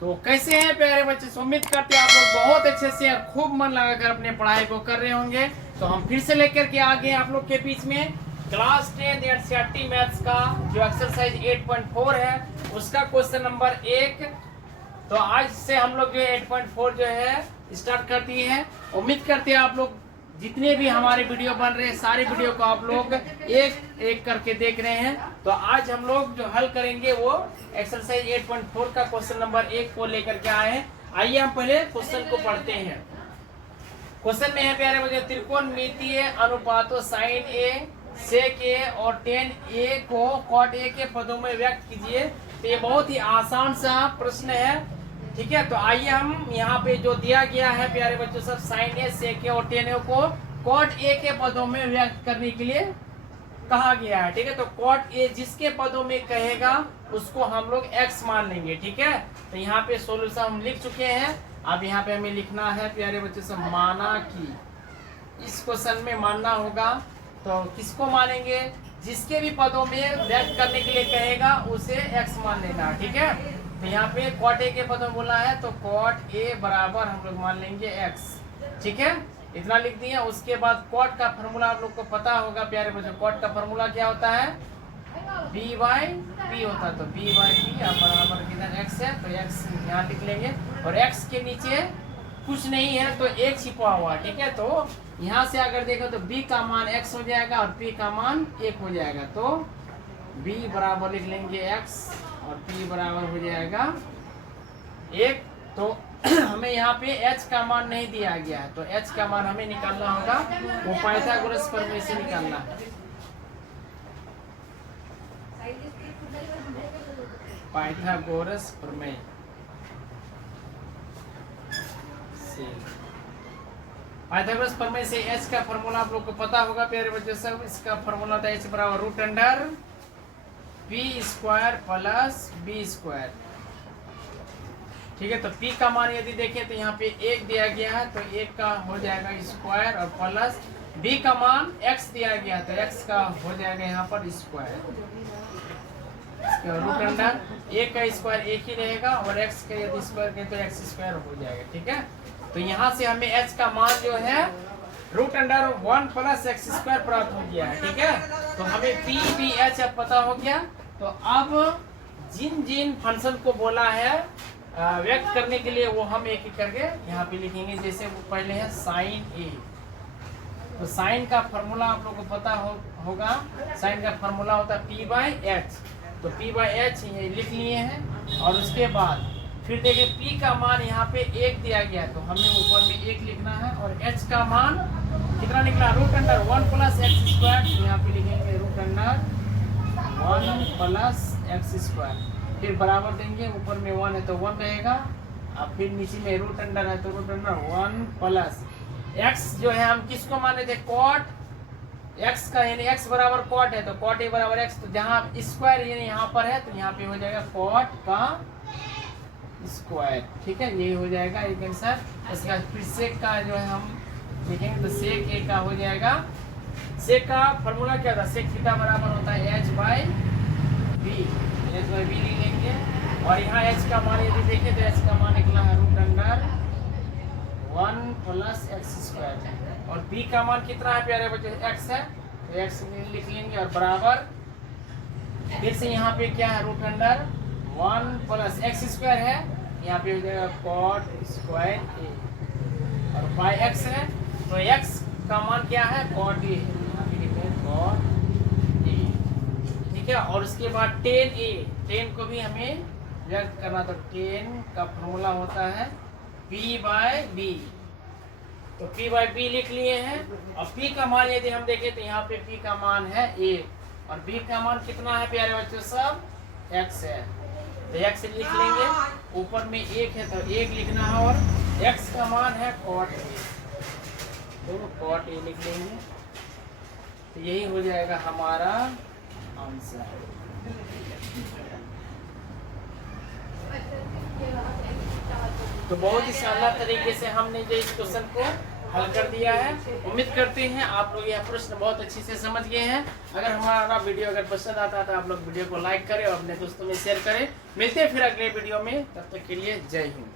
तो कैसे हैं प्यारे बच्चे, उम्मीद करते हैं आप लोग बहुत अच्छे से और खूब मन लगाकर अपने पढ़ाई को कर रहे होंगे। तो हम फिर से लेकर के आ गए आप लोग के बीच में क्लास 10 एनसीईआरटी मैथ्स का जो एक्सरसाइज 8.4 है उसका क्वेश्चन नंबर 1। तो आज से हम लोग जो है 8.4 जो है स्टार्ट कर दिए हैं। उम्मीद करते हैं आप लोग जितने भी हमारे वीडियो बन रहे हैं सारे वीडियो को आप लोग एक एक करके देख रहे हैं। तो आज हम लोग जो हल करेंगे वो एक्सरसाइज 8.4 का क्वेश्चन नंबर 1 को लेकर के आए हैं। आइए हम पहले क्वेश्चन को पढ़ते हैं। क्वेश्चन में है प्यारे बच्चे, त्रिकोणमितीय अनुपातों साइन ए, सेक ए और टेन ए को कॉट ए के पदों में व्यक्त कीजिए। तो ये बहुत ही आसान सा प्रश्न है, ठीक है। तो आइए हम यहाँ पे जो दिया गया है प्यारे बच्चों सब साइन ए, सेक ए और टेन ए को कॉट ए के पदों में व्यक्त करने के लिए कहा गया है, ठीक है। तो कॉट ए जिसके पदों में कहेगा उसको हम लोग एक्स मान लेंगे, ठीक है। तो यहाँ पे सोल्यूशन हम लिख चुके हैं। अब यहाँ पे हमें लिखना है प्यारे बच्चों सब, माना कि इस क्वेश्चन में मानना होगा। तो किसको मानेंगे? जिसके भी पदों में व्यक्त करने के लिए कहेगा उसे एक्स मान लेना, ठीक है। तो यहाँ पे कॉट ए के पदों में बोला है तो कॉट ए बराबर हम लोग मान लेंगे एक्स, ठीक है। इतना लिख दिया। उसके बाद कॉट का फॉर्मूला आप लोग को पता होगा प्यारे बच्चों, कॉट का फॉर्मूला क्या होता है? बी बाई पी होता है। तो बी बाई पी बराबर किधर एक्स है तो एक्स यहाँ लिख लेंगे। और एक्स के नीचे कुछ नहीं है तो एक छिपा हुआ, ठीक है। तो यहाँ से अगर देखो तो b का मान x हो जाएगा और p का मान 1 हो जाएगा। तो b बराबर लिख लेंगे x और p बराबर हो जाएगा 1। तो हमें यहाँ पे h का मान नहीं दिया गया है तो h का मान हमें निकालना होगा, वो पाइथागोरस प्रमेय से निकालना है। पाइथागोरस प्रमेय से, पाइथागोरस प्रमेय से h का फॉर्मूला आप लोग को पता होगा प्यारे बच्चों सब। इसका फॉर्मूला था h बराबर root under p square plus b square, ठीक है। तो p का मान यदि देखें तो यहाँ पे 1 दिया गया है तो 1 का हो जाएगा स्क्वायर और प्लस b का मान x दिया गया तो x का हो जाएगा यहाँ पर स्क्वायर। रूट अंडर 1 का स्क्वायर 1 ही रहेगा और x का यदि स्क्वायर करें तो x स्क्वायर हो जाएगा, ठीक है। तो यहाँ से हमें h का मान जो है root under 1 plus x square प्राप्त हो गया है, ठीक है। तो हमें p b h अब पता हो गया। तो अब जिन जिन फंक्शन को बोला है व्यक्त करने के लिए वो हम एक एक करके यहाँ पे लिखेंगे। जैसे वो पहले है साइन ए, तो साइन का फॉर्मूला आप लोगों को पता होगा। साइन का फॉर्मूला होता है p बाई एच। तो p बाई एच ये लिख लिए हैं। और उसके बाद फिर देखिए p का मान यहाँ पे 1 दिया गया है तो हमें ऊपर में 1 लिखना है। और h का मान कितना निकला? Root under 1 plus x square. यहाँ पे लिखेंगे root under 1 plus x square, फिर बराबर देंगे, ऊपर में 1 है तो 1 रहेगा। अब फिर नीचे में रूट अंडर है तो रूट अंडर 1 प्लस एक्स जो है हम किसको माने थे? कॉट एक्स का, यानी एक्स बराबर कॉट है तो कॉट ए बराबर एक्स। तो जहाँ स्क्वायर यानी यहाँ पर है तो यहाँ पे हो जाएगा कॉट का स्क्वायर, ठीक है। ये हो जाएगा एक आंसर। उसके बाद फिर सेक का जो है हम लिखेंगे तो सेक ए का हो जाएगा। सेक का फॉर्मूला क्या था? सेक थीटा बराबर होता है h by B, h by B लिख लेंगे। और यहाँ h का मान यदि देखें तो h का मान निकला है root under 1 plus x square. और b का मान कितना है प्यारे बच्चे? x है तो x लिख लेंगे और बराबर फिर से यहाँ पे क्या है? Root under 1 plus x square है, यहाँ पे हो जाएगा कॉट स्क्वायर ए और बाई एक्स है तो x का मान क्या है? कॉट ए, यहाँ पे लिखते हैं कॉट ए, ठीक है। और उसके बाद टेन ए, टेन को भी हमें व्यक्त करना तो टेन का फॉर्मूला होता है p बाई बी। तो p बाई बी लिख लिए हैं। और p का मान यदि हम देखें तो यहाँ पे p का मान है 1 और b का मान कितना है प्यारे बच्चों सब? x है तो x लिख लेंगे। ऊपर में 1 है तो 1 लिखना है और x का मान है कॉट ए तो कॉट ए लिख लेंगे। तो यही हो जाएगा हमारा आंसर। तो बहुत ही शानदार तरीके से हमने जो इस क्वेश्चन को हल कर दिया है। उम्मीद करते हैं आप लोग यह प्रश्न बहुत अच्छी से समझ गए हैं। अगर हमारा वीडियो अगर पसंद आता है तो आप लोग वीडियो को लाइक करें और अपने दोस्तों में शेयर करें। मिलते हैं फिर अगले वीडियो में, तब तक के लिए जय हिंद।